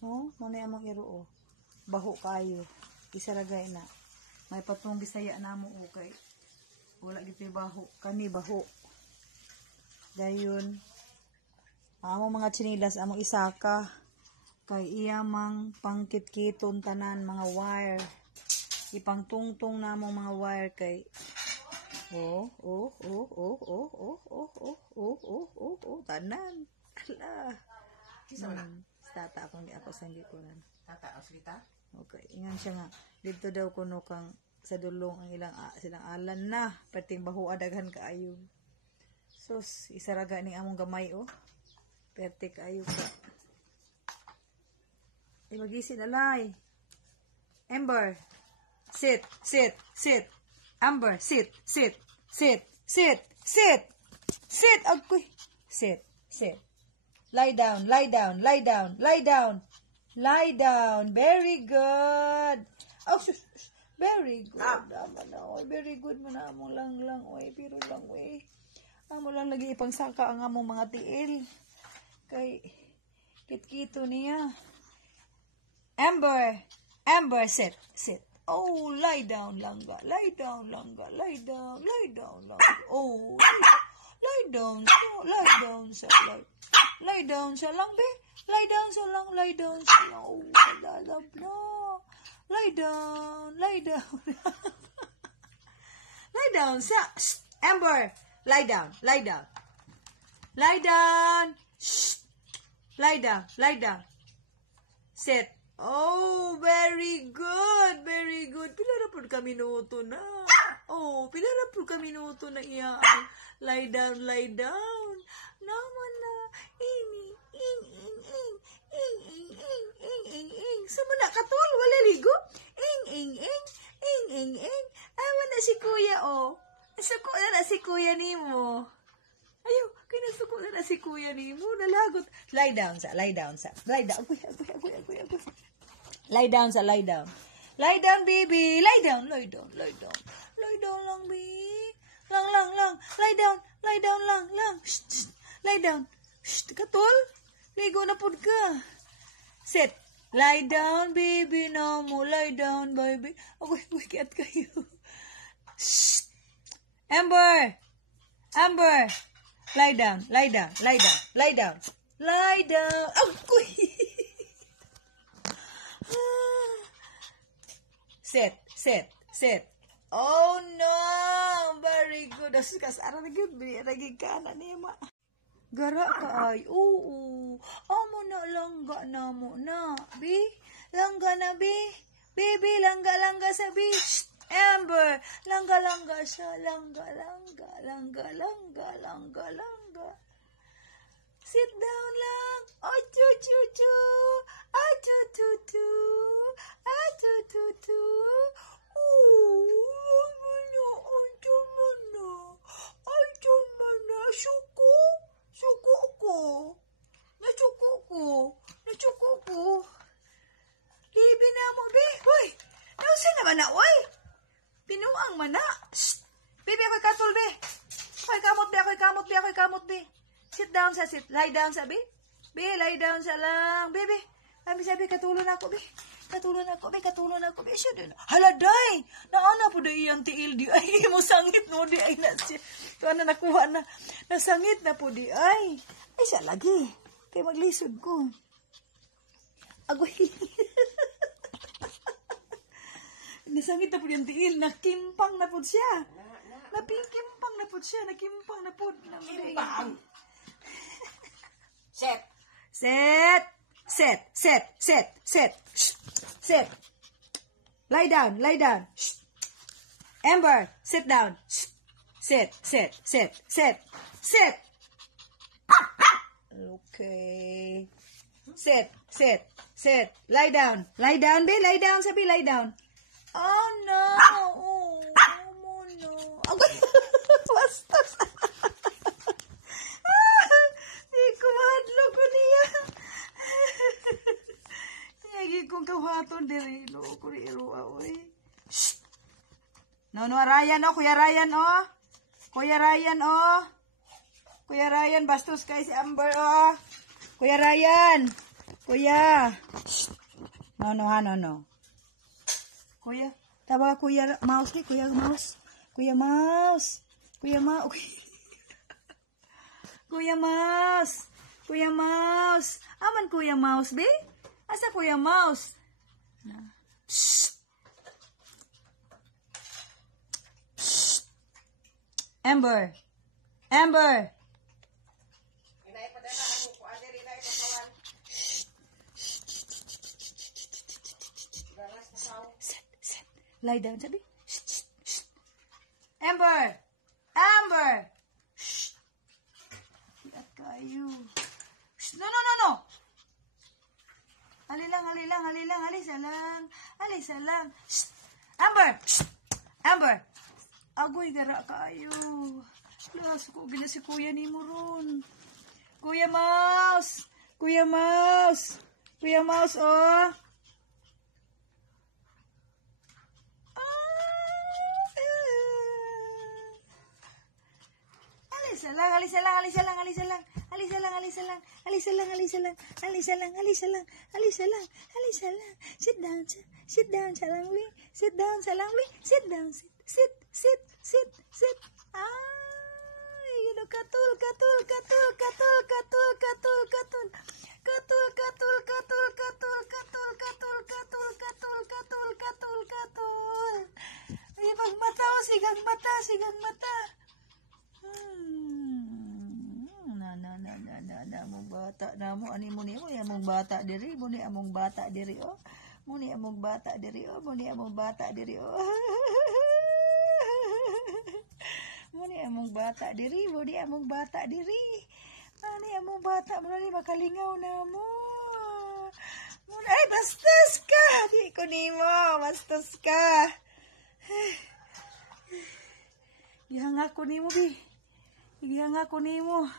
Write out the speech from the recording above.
Oh, manay amang iro oh. Baho kayo. Isaragay na. May patong Bisaya namo okay. Wala gid baho, kani baho. Dayon among mga chinilas among isaka kay iyamang pangkit-kiton tanan mga wire. Ipangtungtong namong mga wire kay tanan. Ala. Kisa na? Tata akong di ako sang gikuran. Tata aslita? Okay, ingan siya nga. Dito daw kuno kang sa dulong ang silang alan na. Perting baho adaghan kaayo. Sus, isaraga ning among gamay oh. Perte kaayo ka. Magisin alay. Amber, sit. Amber, sit. Agoy. Sit. Lie down. Lie down. Very good. Oh, very good. Very good mo na among lang. Oy, pero lang, oy. Amo lang lagi ipangsaka ang among mga tiil. Kay, kit-kito niya. Amber, sit. Oh, lie down, langga. Lie down. Oh, lie down sa lang, be. Lie down sa lang. Oh, lalab na. Lie down. Lie down sa. Amber, lie down. Shh. Lie down. Sit. Oh, very good. Pila ra pud ka minuto na. Oh, pila ra pud ka minuto na iya. Lie down. Naman na. Ing. Sama na katul, wala ligo. Ing. Awan na si kuya, oh. Suko na si kuya nimo. Ayaw, kinasuko na si kuya nimo. Nalagot. Lie down. Lie down. Agoy. Lie down, baby. Lie down lang, baby. Lang. Lie down lang. Shh. Lie down. Shh, katul. Ligo na pud ka. Sit. Lie down, baby. No mo. Lie down, baby. Agoy, kiat kayo. Shh. Amber. Lie down. Agoy. Sit. Oh no, very good. Kasara na gyud lagi ka na nima. Gara ka ay. Oo. Amo na langga na mo na. Bi, langga na bi. Baby, langga sa beach. Amber, langga siya. Langga. Sit down lang. Nachuko ko. Libi na mo, be. Hoy, nausin naman na, oy. Pinuang man na. Shh. Baby, ako'y katul, be. Ako'y kamot, be. Sit down sa sit. Lie down sa, be. Be, lie down sa lang. Baby, sabi, katulon ako, be. Katulon ako, be. Siya din. Haladay. Naana po da iyang tiil di. Ay, mo sangit, no, di. Ay, ito na nakuha na. Nasangit na po di. Ay, siya lagi. Kaya maglisod ko. Agoy. Nasangit na po yung tiil. Nakimpang na po siya. Nakimpang na po. Kimpang. Sit. Lie down. Shh. Amber, sit down. Shh. Sit. Okay. Sit. Lie down, be. Lie down, sabi, lie down. Oh no. No. Bastos. Di ko mahadlo ko niya. Lagi kong kawaton diri. Loo ko rin iruwa, oy. Shh. No, Ryan, oh. Kuya Ryan, bastos kay si Amber, oh. Kuya Ryan. Kuya. Shh. No, ha, no. Kuya. Tawa Kuya Mouse ki, Kuya Mouse. Kuya Mouse. Kuya Mouse. Kuya Mouse. Kuya Mouse. Aman Kuya Mouse, be? Asa Kuya Mouse? Shh. Shh. Amber. Amber. Sit. Lie down, sabi. Shh. Amber. Amber. Shh. Iat kayo. Shh. No. Alisa lang. Shh. Amber. Shh. Amber. Agoy, gara kayo. Las ko gila si kuya ni mo ron. Kuya Mouse. Kuya Mouse. Kuya Mouse, oh. Alisa lang. Sit down, Salangwi. Sit. Ay, katul. Ay, magmata, sigang mata. Na mong bata na mo ani mo ni mo among bata diri mo ni among bata diri oh muni among bata diri oh muni among bata diri ani among bata mo ni makalingaw na mo ay bastos ka di ko nimo bastos ka ihanga ko nimo bi ihanga ko nimo